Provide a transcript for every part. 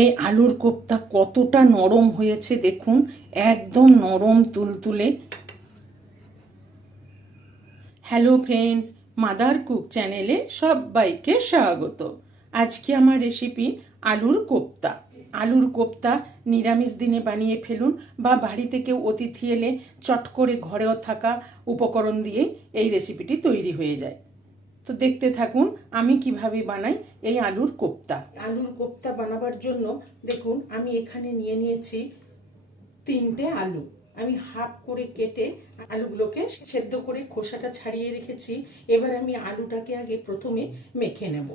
এই আলুর কোপ্তা কতটা নরম হয়েছে দেখুন, একদম নরম তুলতুলে। হ্যালো ফ্রেন্ডস, মাদার কুক চ্যানেলে সবাইকে স্বাগত। আজকে আমার রেসিপি আলুর কোপ্তা। আলুর কোপ্তা নিরামিষ দিনে বানিয়ে ফেলুন, বা বাড়িতে কেউ অতিথি এলে চট করে ঘরেও থাকা উপকরণ দিয়ে এই রেসিপিটি তৈরি হয়ে যায়। তো দেখতে থাকুন আমি কিভাবে বানাই এই আলুর কোপ্তা। আলুর কোপ্তা বানাবার জন্য দেখুন আমি এখানে নিয়ে নিয়েছি 3টে আলু। আমি হাফ করে কেটে আলুগুলোকে সেদ্ধ করে খোসাটা ছাড়িয়ে রেখেছি। এবার আমি আলুটাকে আগে প্রথমে মেখে নেব।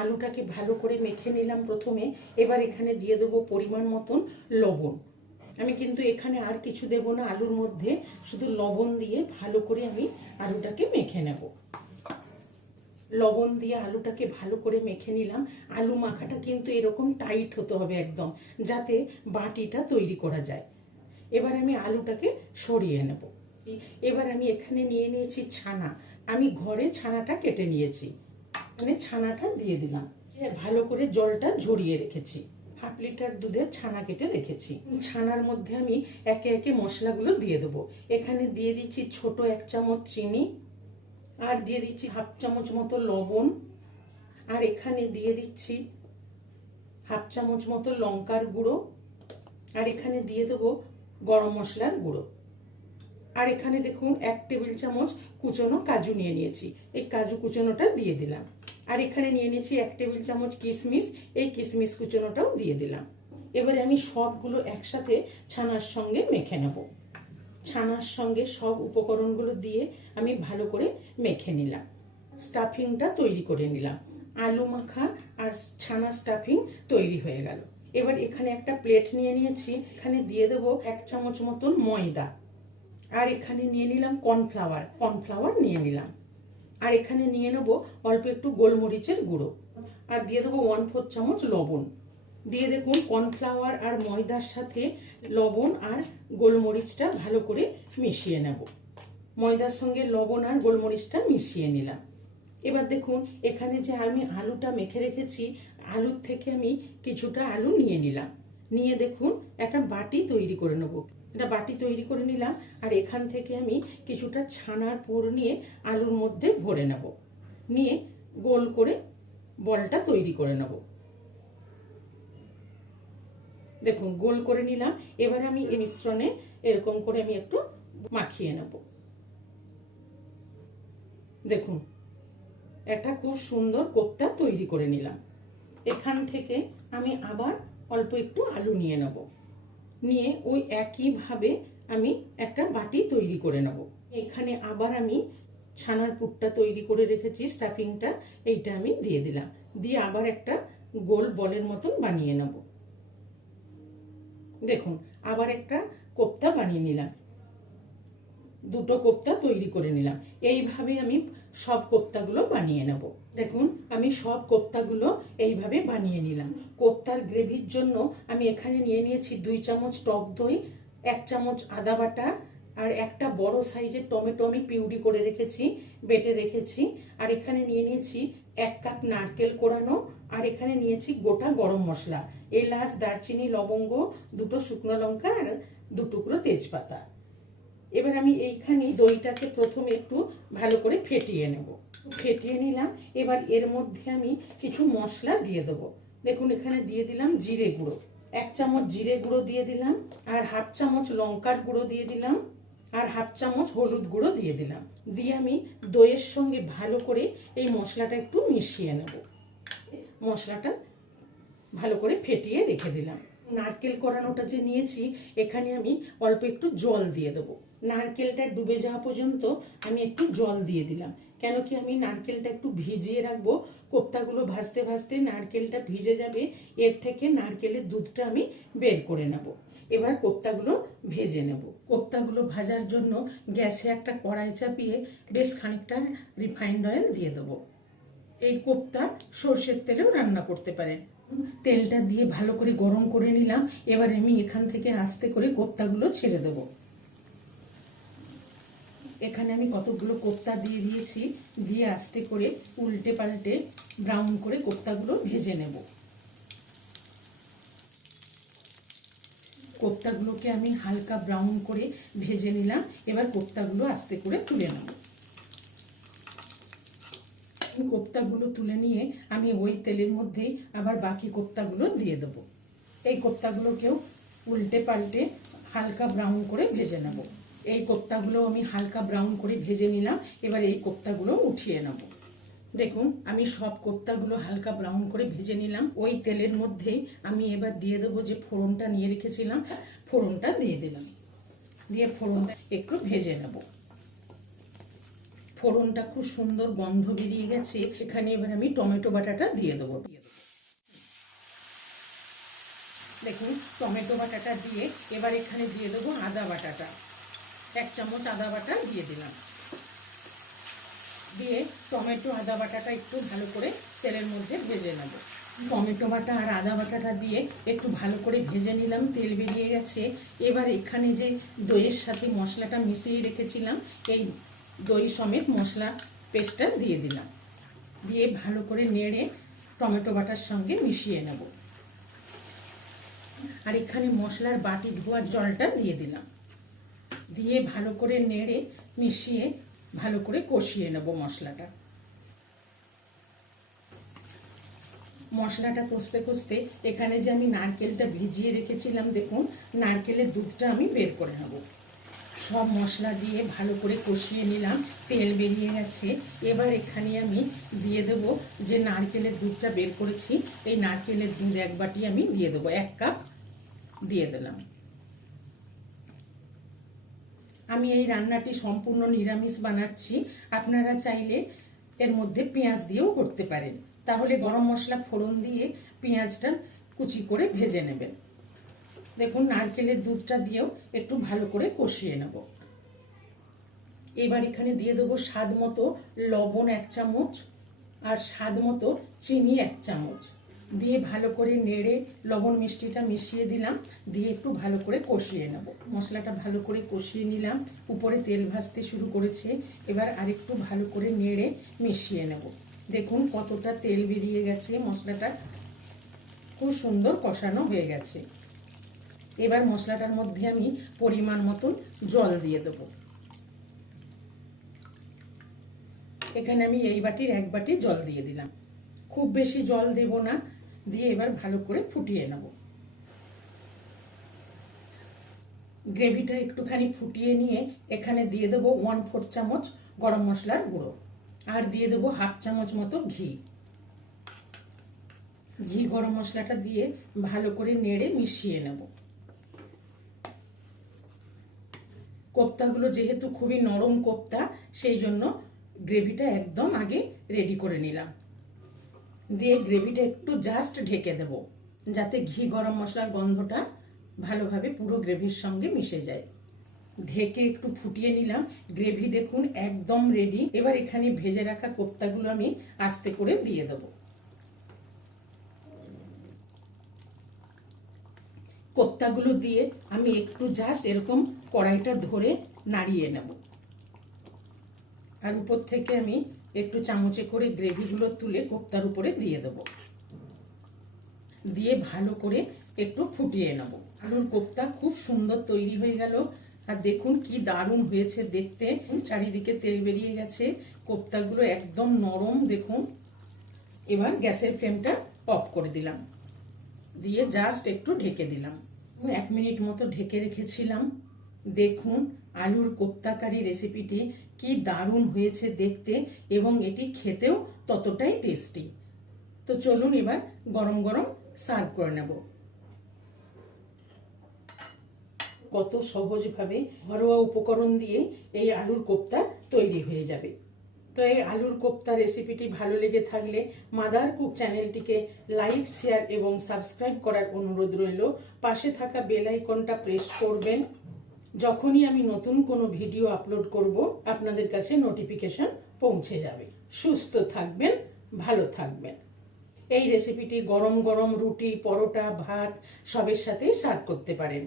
আলুটাকে ভালো করে মেখে নিলাম প্রথমে। এবার এখানে দিয়ে দেবো পরিমাণ মতন লবণ। আমি কিন্তু এখানে আর কিছু দেব না, আলুর মধ্যে শুধু লবণ দিয়ে ভালো করে আমি আলুটাকে মেখে নেব। লবণ দিয়ে আলুটাকে ভালো করে মেখে নিলাম। আলু মাখাটা কিন্তু এরকম টাইট হতে হবে একদম, যাতে বাটিটা তৈরি করা যায়। এবার আমি আলুটাকে সরিয়ে নেব। এবার আমি এখানে নিয়ে নিয়েছি ছানা। আমি ঘরে ছানাটা কেটে নিয়েছি, মানে ছানাটা দিয়ে দিলাম। ভালো করে জলটা ঝরিয়ে রেখেছি। হাফ লিটার দুধের ছানা কেটে রেখেছি। ছানার মধ্যে আমি একে একে মশলাগুলো দিয়ে দেবো। এখানে দিয়ে দিচ্ছি ছোট 1 চামচ চিনি, আর দিয়ে দিচ্ছি হাফ চামচ মতো লবণ, আর এখানে দিয়ে দিচ্ছি হাফ চামচ মতো লঙ্কার গুঁড়ো, আর এখানে দিয়ে দেবো গরম মশলার গুঁড়ো। আর এখানে দেখুন 1 টেবিল চামচ কুচনো কাজু নিয়ে নিয়েছি, এই কাজু কুচনোটা দিয়ে দিলাম। আর এখানে নিয়ে নিয়েছি 1 টেবিল চামচ কিশমিশ, এই কিশমিশ কুচনোটাও দিয়ে দিলাম। এবারে আমি সবগুলো একসাথে ছানার সঙ্গে মেখে নেব। ছানার সঙ্গে সব উপকরণগুলো দিয়ে আমি ভালো করে মেখে নিলাম। স্টাফিংটা তৈরি করে নিলাম। আলু মাখা আর ছানা স্টাফিং তৈরি হয়ে গেল। এবার এখানে একটা প্লেট নিয়ে নিয়েছি, এখানে দিয়ে দেবো 1 চামচ মতন ময়দা, আর এখানে নিয়ে নিলাম কর্নফ্লাওয়ার নিয়ে নিলাম। আর এখানে নিয়ে নেব অল্প একটু গোলমরিচের গুঁড়ো, আর দিয়ে দেবো 1/4 চামচ লবণ। দিয়ে দেখুন কর্নফ্লাওয়ার আর ময়দার সাথে লবণ আর গোলমরিচটা ভালো করে মিশিয়ে নেব। ময়দার সঙ্গে লবণ আর গোলমরিচটা মিশিয়ে নিলাম। এবার দেখুন এখানে যে আমি আলুটা মেখে রেখেছি, আলুর থেকে আমি কিছুটা আলু নিয়ে নিলাম। নিয়ে দেখুন একটা বাটি তৈরি করে নেব। একটা বাটি তৈরি করে নিলাম, আর এখান থেকে আমি কিছুটা ছানার পুর নিয়ে আলুর মধ্যে ভরে নেব। নিয়ে গোল করে বলটা তৈরি করে নেব। দেখুন গোল করে নিলাম। এবার আমি এই মিশ্রণে এরকম করে আমি একটু মাখিয়ে নেব। দেখুন একটা খুব সুন্দর কোপ্তা তৈরি করে নিলাম। এখান থেকে আমি আবার অল্প একটু আলু নিয়ে নেব। নিয়ে ওই একইভাবে আমি একটা বাটি তৈরি করে নেব। এখানে আবার আমি ছানার পুরটা তৈরি করে রেখেছি, স্টাফিংটা, এইটা আমি দিয়ে দিলাম। দিয়ে আবার একটা গোল বলের মতন বানিয়ে নেব। দেখুন আবার একটা কোপ্তা বানিয়ে নিলাম। দুটো কোপ্তা তৈরি করে নিলাম। এইভাবে আমি সব কোপ্তাগুলো বানিয়ে নেব। দেখুন আমি সব কোপ্তাগুলো এইভাবে বানিয়ে নিলাম। কোপ্তার গ্রেভির জন্য আমি এখানে নিয়ে নিয়েছি 2 চামচ টক দই, 1 চামচ আদা বাটা, আর একটা বড় সাইজের টমেটো আমি পিউরি করে রেখেছি, বেটে রেখেছি। আর এখানে নিয়ে নিয়েছি 1 কাপ নারকেল কোড়ানো, আর এখানে নিয়েছি গোটা গরম মশলা, এলাচ, দারচিনি, লবঙ্গ, 2টো শুকনো লঙ্কা, আর 2 টুকরো তেজপাতা। এবার আমি এইখানে দইটাকে প্রথমে একটু ভালো করে ফেটিয়ে নেব। ফেটিয়ে নিলাম। এবার এর মধ্যে আমি কিছু মশলা দিয়ে দেবো। দেখুন এখানে দিয়ে দিলাম জিরে গুঁড়ো, 1 চামচ জিরে গুঁড়ো দিয়ে দিলাম, আর হাফ চামচ লঙ্কার গুঁড়ো দিয়ে দিলাম, আর হাফ চামচ হলুদ গুঁড়ো দিয়ে দিলাম। দিয়ে আমি দইয়ের সঙ্গে ভালো করে এই মশলাটা একটু মিশিয়ে নেব। মশলাটা ভালো করে ফেটিয়ে রেখে দিলাম। নারকেল কোড়ানোটা যে নিয়েছি, এখানে আমি অল্প একটু জল দিয়ে দেবো। নারকেলটা ডুবে যাওয়া পর্যন্ত আমি একটু জল দিয়ে দিলাম। কেন কি আমি নারকেলটা একটু ভিজিয়ে রাখবো। কোপ্তাগুলো ভাজতে ভাজতে নারকেলটা ভিজে যাবে, এর থেকে নারকেলের দুধটা আমি বের করে নেব। এবার কোপ্তাগুলো ভেজে নেব। কোপ্তাগুলো ভাজার জন্য গ্যাসে একটা কড়াই চাপিয়ে বেশ খানিকটা রিফাইন্ড অয়েল দিয়ে দেবো। এই কোপ্তা সর্ষের তেলেও রান্না করতে পারেন। তেলটা দিয়ে ভালো করে গরম করে নিলাম। এবার আমি এখান থেকে আস্তে করে কোপ্তাগুলো ছেড়ে দেব। এখানে আমি কতগুলো কোপ্তা দিয়ে দিয়েছি, দিয়ে আস্তে করে উল্টে পাল্টে ব্রাউন করে কোপ্তাগুলো ভেজে নেব। কোপ্তাগুলোকে আমি হালকা ব্রাউন করে ভেজে নিলাম। এবার কোপ্তাগুলো আস্তে করে তুলে নেব। কোপ্তাগুলো তুলে নিয়ে আমি ওই তেলের মধ্যেই আবার বাকি কোপ্তাগুলো দিয়ে দেবো। এই কোপ্তাগুলোকেও উল্টে পাল্টে হালকা ব্রাউন করে ভেজে নেব। এই কোপ্তাগুলো আমি হালকা ব্রাউন করে ভেজে নিলাম। এবার এই কোপ্তাগুলো উঠিয়ে নেব। দেখুন আমি সব কোপ্তাগুলো হালকা ব্রাউন করে ভেজে নিলাম। ওই তেলের মধ্যেই আমি এবার দিয়ে দেবো যে ফোড়নটা নিয়ে রেখেছিলাম, ফোড়নটা দিয়ে দিলাম। দিয়ে ফোড়নটা একটু ভেজে নেব। ফোড়নটা খুব সুন্দর গন্ধ বেরিয়ে গেছে। এখানে এবার আমি টমেটো বাটাটা দিয়ে দেবো। দেখুন টমেটো বাটাটা দিয়ে এবার এখানে দিয়ে দেবো আদা বাটাটা। 1 চামচ আদা বাটা দিয়ে দিলাম। দিয়ে টমেটো আদা বাটাটা একটু ভালো করে তেলের মধ্যে ভেজে নেব। টমেটো বাটা আর আদা বাটাটা দিয়ে একটু ভালো করে ভেজে নিলাম। তেল বেরিয়ে গেছে। এবার এখানে যে দইয়ের সাথে মশলাটা মিশিয়ে রেখেছিলাম, এই দই সমেত মশলা পেস্টটা দিয়ে দিলাম। দিয়ে ভালো করে নেড়ে টমেটো বাটার সঙ্গে মিশিয়ে নেব। আর এখানে মশলার বাটি ধোয়ার জলটা দিয়ে দিলাম। দিয়ে ভালো করে নেড়ে মিশিয়ে ভালো করে কষিয়ে নেব মশলাটা। মশলাটা কষতে কষতে এখানে যে আমি নারকেলটা ভিজিয়ে রেখেছিলাম, দেখুন নারকেলের দুধটা আমি বের করে নেব। সব মশলা দিয়ে ভালো করে কষিয়ে নিলাম। তেল বেরিয়ে গেছে। এবার এখানে আমি দিয়ে দেবো যে নারকেলের দুধটা বের করেছি, এই নারকেলের দুধ 1 বাটি আমি দিয়ে দেবো। 1 কাপ দিয়ে দিলাম। আমি এই রান্নাটি সম্পূর্ণ নিরামিষ বানাচ্ছি। আপনারা চাইলে এর মধ্যে পেঁয়াজ দিয়েও করতে পারেন। তাহলে গরম মশলা ফোড়ন দিয়ে পেঁয়াজটা কুচি করে ভেজে নেবেন। দেখুন নারকেলের দুধটা দিয়েও একটু ভালো করে কষিয়ে নেব। এবার এখানে দিয়ে দেবো স্বাদ মতো লবণ 1 চামচ আর স্বাদ মতো চিনি 1 চামচ। দিয়ে ভালো করে নেড়ে লবণ মিষ্টিটা মিশিয়ে দিলাম। দিয়ে একটু ভালো করে কষিয়ে নেব। মশলাটা ভালো করে কষিয়ে নিলাম। উপরে তেল ভাসতে শুরু করেছে। এবার আরেকটু ভালো করে নেড়ে মিশিয়ে নেব। দেখুন কতটা তেল বেরিয়ে গেছে। মশলাটা খুব সুন্দর কষানো হয়ে গেছে। এবার মশলাটার মধ্যে আমি পরিমাণ মতন জল দিয়ে দেব। এখানে আমি এই বাটির 1 বাটি জল দিয়ে দিলাম। খুব বেশি জল দেব না। দিয়ে এবার ভালো করে ফুটিয়ে নেব। গ্রেভিটা একটুখানি ফুটিয়ে নিয়ে এখানে দিয়ে দেবো 1/4 চামচ গরম মশলার গুঁড়ো আর দিয়ে দেবো 1/2 চামচ মতো ঘি। গরম মশলাটা দিয়ে ভালো করে নেড়ে মিশিয়ে নেব। কোপ্তাগুলো যেহেতু খুবই নরম কোপ্তা, সেই জন্য গ্রেভিটা একদম আগে রেডি করে নিলাম। দিয়ে গ্রেভিটা একটু জাস্ট ঢেকে দেব, যাতে ঘি গরম মশলার গন্ধটা ভালোভাবে পুরো গ্রেভির সঙ্গে মিশে যায়। ঢেকে একটু ফুটিয়ে নিলাম। গ্রেভি দেখুন একদম রেডি। এবার এখানে ভেজে রাখা কোপ্তাগুলো আমি আস্তে করে দিয়ে দেব। কোপ্তাগুলো দিয়ে আমি একটু জাস্ট এরকম কড়াইটা ধরে নাড়িয়ে নেব। আর উপর থেকে আমি একটু চামচে করে গ্রেভিগুলো তুলে কোপ্তার উপরে দিয়ে দেব। দিয়ে ভালো করে একটু ফুটিয়ে নেব। আলুর কোপ্তা খুব সুন্দর তৈরি হয়ে গেল। আর দেখুন কি দারুণ হয়েছে দেখতে। চারিদিকে তেল বেরিয়ে গেছে। কোপ্তাগুলো একদম নরম দেখুন। এবার গ্যাসের ফ্লেমটা অফ করে দিলাম। দিয়ে জাস্ট একটু ঢেকে দিলাম। 1 মিনিট মতো ঢেকে রেখেছিলাম। দেখুন আলুর কোপ্তা কারি রেসিপিটি কি দারুণ হয়েছে দেখতে, এবং এটি খেতেও ততটাই টেস্টি। তো চলুন এবার গরম গরম সার্ভ করে নেব। কত সহজভাবে ঘরোয়া উপকরণ দিয়ে এই আলুর কোপ্তা তৈরি হয়ে যাবে। তো এই আলুর কোপ্তা রেসিপিটি ভালো লেগে থাকলে মাদার কুক চ্যানেলটিকে লাইক, শেয়ার এবং সাবস্ক্রাইব করার অনুরোধ রইল। পাশে থাকা বেল আইকনটা প্রেস করবেন। যখনই আমি নতুন কোনো ভিডিও আপলোড করব, আপনাদের কাছে নোটিফিকেশন পৌঁছে যাবে। সুস্থ থাকবেন, ভালো থাকবেন। এই রেসিপিটি গরম গরম রুটি, পরোটা, ভাত সবের সাথেই সার্ভ করতে পারেন।